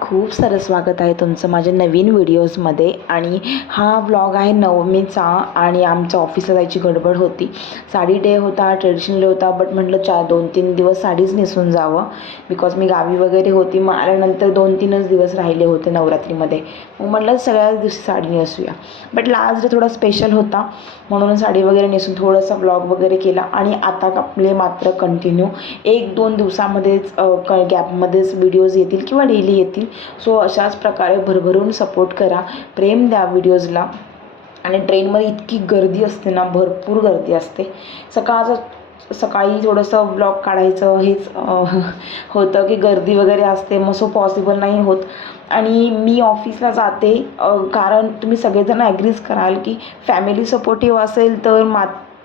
खूप सारं स्वागत आहे तुमचं माझ्या नवीन व्हिडिओजमध्ये। आणि हा व्लॉग आहे नवमीचा आणि आमच्या ऑफिसला जायची गडबड होती। साडी डे होता, ट्रेडिशनल होता, बट म्हटलं 2-3 दिवस साडीच नेसून जावं बिकॉज मी गावी वगैरे होती। मग आल्यानंतर 2-3च दिवस राहिले होते नवरात्रीमध्ये, मग म्हटलं सगळ्याच दिवशी साडी नेसूया। बट लास्ट डे थोडा स्पेशल होता म्हणून साडी वगैरे नेसून थोडासा व्लॉग वगैरे केला। आणि आता आपले मात्र कंटिन्यू 1-2 दिवसामध्येच गॅपमध्येच व्हिडिओज येतील किंवा डेली येतील। सो अशाच प्रकारे भरभरून सपोर्ट करा, प्रेम द्या व्हिडिओजला। आणि ट्रेनमध्ये इतकी गर्दी असते ना, भरपूर गर्दी असते। सकाळी थोडंसं ब्लॉग काढायचं हेच होतं की गर्दी वगैरे असते, मग सो पॉसिबल नाही होत। आणि मी ऑफिसला जाते कारण तुम्ही सगळेजण ॲग्रीज कराल की फॅमिली सपोर्टिव्ह असेल तर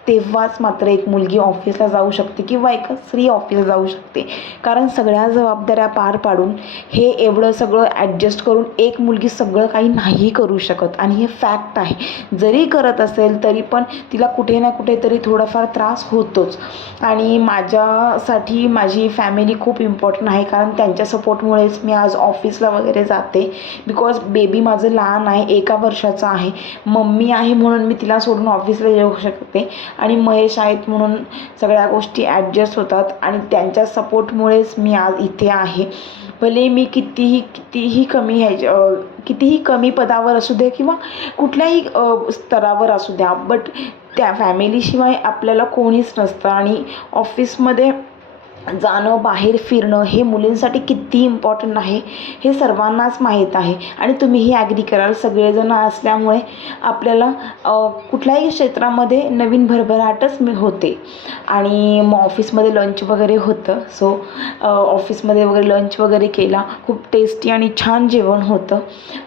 तेव्हाच मात्र एक मुलगी ऑफिसला जाऊ शकते किंवा एक स्त्री ऑफिसला जाऊ शकते। कारण सगळ्या जबाबदाऱ्या पार पाडून हे एवढं सगळं ॲडजस्ट करून एक मुलगी सगळं काही नाही करू शकत, आणि हे फॅक्ट आहे। जरी करत असेल तरी पण तिला कुठे ना कुठेतरी थोडाफार त्रास होतोच। आणि माझ्यासाठी माझी फॅमिली खूप इम्पॉर्टंट आहे, कारण त्यांच्या सपोर्टमुळेच मी आज ऑफिसला वगैरे जाते। बिकॉज बेबी माझं लहान आहे, 1 वर्षाचं आहे। मम्मी आहे म्हणून मी तिला सोडून ऑफिसला येऊ शकते, आणि महेश आहेत म्हणून सगळ्या गोष्टी ॲडजस्ट होतात, आणि त्यांच्या सपोर्टमुळेच मी आज इथे आहे। भले मी कितीही कमी पदावर असू दे किंवा कुठल्याही स्तरावर असू द्या, बट त्या फॅमिलीशिवाय आपल्याला कोणीच नसतं। आणि ऑफिसमध्ये जाणं, बाहेर फिरणं हे मुलींसाठी किती इम्पॉर्टंट आहे हे सर्वांनाच माहीत आहे, आणि तुम्हीही ॲग्री कराल। सगळेजण असल्यामुळे आपल्याला कुठल्याही क्षेत्रामध्ये नवीन भरभराटच होते। आणि मग ऑफिसमध्ये लंच वगैरे होतं, सो ऑफिसमध्ये वगैरे लंच वगैरे केला। खूप टेस्टी आणि छान जेवण होतं,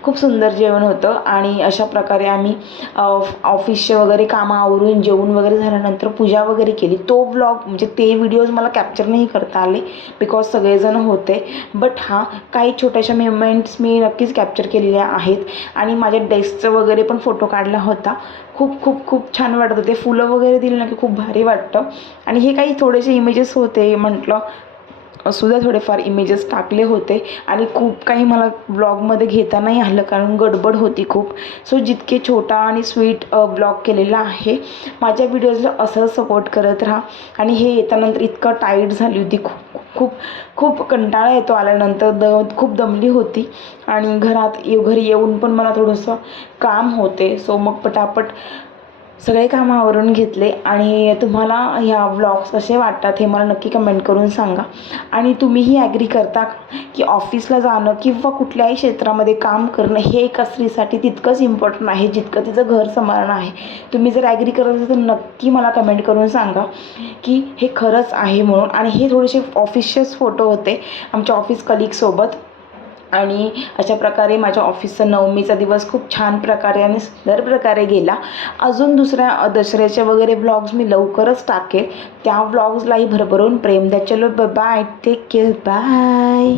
खूप सुंदर जेवण होतं। आणि अशा प्रकारे आम्ही ऑफिसचे वगैरे कामं आवरून जेवून वगैरे झाल्यानंतर पूजा वगैरे केली। तो व्लॉग म्हणजे ते व्हिडिओज मला कॅप्चर नाही करता आले बिकॉज सगळेजण होते, बट काही छोट्याशा मोमेंट्स मी नक्कीच कॅप्चर केलेल्या आहेत। आणि माझ्या डेस्कचं वगैरे पण फोटो काढला होता। खूप खूप खूप छान वाटत होते, फुलं वगैरे दिली ना की खूप भारी वाटतं। आणि हे काही थोडेसे इमेजेस होते, म्हटलं सुद्धा थोडेफार इमेजेस टाकले होते, आणि खूप काही मला ब्लॉगमध्ये घेता नाही आलं कारण गडबड होती खूप। सो जितके छोटा आणि स्वीट ब्लॉग केलेला आहे, माझ्या व्हिडिओजला असंच सपोर्ट करत राहा। आणि हे येतानंतर इतकं टाईट झाली होती, खूप खूप कंटाळा येतो आल्यानंतर, खूप दमली होती। आणि घरी येऊन पण मला थोडंसं काम होते, सो मग पटापट सगळे कामं आवरून घेतले। आणि तुम्हाला ह्या व्लॉग्स कसे वाटतात हे मला नक्की कमेंट करून सांगा। आणि तुम्हीही ॲग्री करता की ऑफिसला जाणं किंवा कुठल्याही क्षेत्रामध्ये काम करणं हे एका स्त्रीसाठी तितकंच इम्पॉर्टंट आहे जितकं तिचं घर सांभाळणं आहे। तुम्ही जर ॲग्री करत असाल तर नक्की मला कमेंट करून सांगा की हे खरंच आहे म्हणून। आणि हे थोडेसे ऑफिसचेच फोटो होते आमच्या ऑफिस कलिगसोबत। आणि अशा प्रकारे माझ्या ऑफिसचा नवमीचा दिवस खूप छान प्रकारे आणि सुंदर प्रकारे गेला। अजून दुसऱ्या दसऱ्याचे वगैरे व्लॉग्स मी लवकरच टाकेल, त्या व्लॉग्सलाही भरभरून प्रेम द्या। चलो बाय, टेक केअर, बाय।